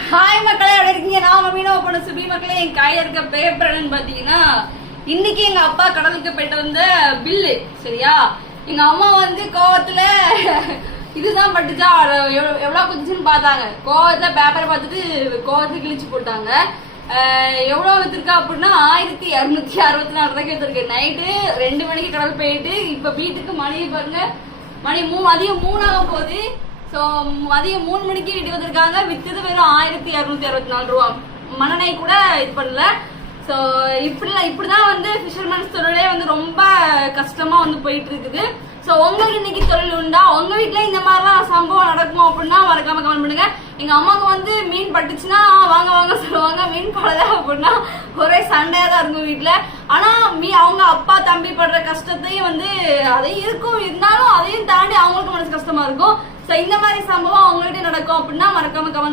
Hi மக்களே, எப்படி இருக்கீங்க? நான் மீனவ பொண்ணு சுபி. மக்களே, என் கையில இருக்க பேப்பர் என்னன்னு பாத்தீங்கன்னா, இன்னைக்கு எங்க அப்பா கடலுக்கு போயிட்டு வந்த பில்லு. சரியா, எங்க அம்மா வந்து கோவத்துல இதுதான் பட்டுச்சா எவ்வளவு குதிச்சுன்னு பாத்தாங்க. கோவத்துல பேப்பரை பார்த்துட்டு கோவத்துல கிழிச்சு போட்டாங்க. எவ்வளவு வித்துருக்கா அப்படின்னா 1264 ரூபாய்க்கு வித்துருக்கு. நைட்டு 2 மணிக்கு கடல் போயிட்டு இப்ப வீட்டுக்கு மணி பாருங்க, மதியம் 3 ஆக போகுது. சோ மதியம் 3 மணிக்கு வீட்டுக்கு வந்திருக்காங்க. வித்தது வெறும் 1264 ரூபா. மண்ணெண்ணெய் கூட இது பண்ணல. சோ இப்படிதான் வந்து ஃபிஷர்மேன்ஸ் தொழிலே வந்து ரொம்ப கஷ்டமா வந்து போயிட்டு இருக்குது. சோ உங்களுக்கு இன்னைக்கு தொழில் உண்டா? உங்க வீட்டுல இந்த மாதிரிலாம் சம்பவம் நடக்கும் அப்படின்னா மறக்காம கமெண்ட் பண்ணுங்க. எங்க அம்மாவுக்கு வந்து மீன் பட்டுச்சுன்னா வாங்க வாங்க சொல்லுவாங்க. மீன் படல அப்படின்னா ஒரே சண்டையா தான் இருக்கும் வீட்டுல. ஆனா அவங்க அப்பா தம்பி படுற கஷ்டத்தையும் வந்து அதையும் இருக்கும், இருந்தாலும் அதையும் தாண்டி அவங்களுக்கு மனசு கஷ்டமா இருக்கும். சோ இந்த மாதிரி சம்பவம் அவங்கள்ட்ட நடக்கும் அப்படின்னா மறக்காம கமெண்ட்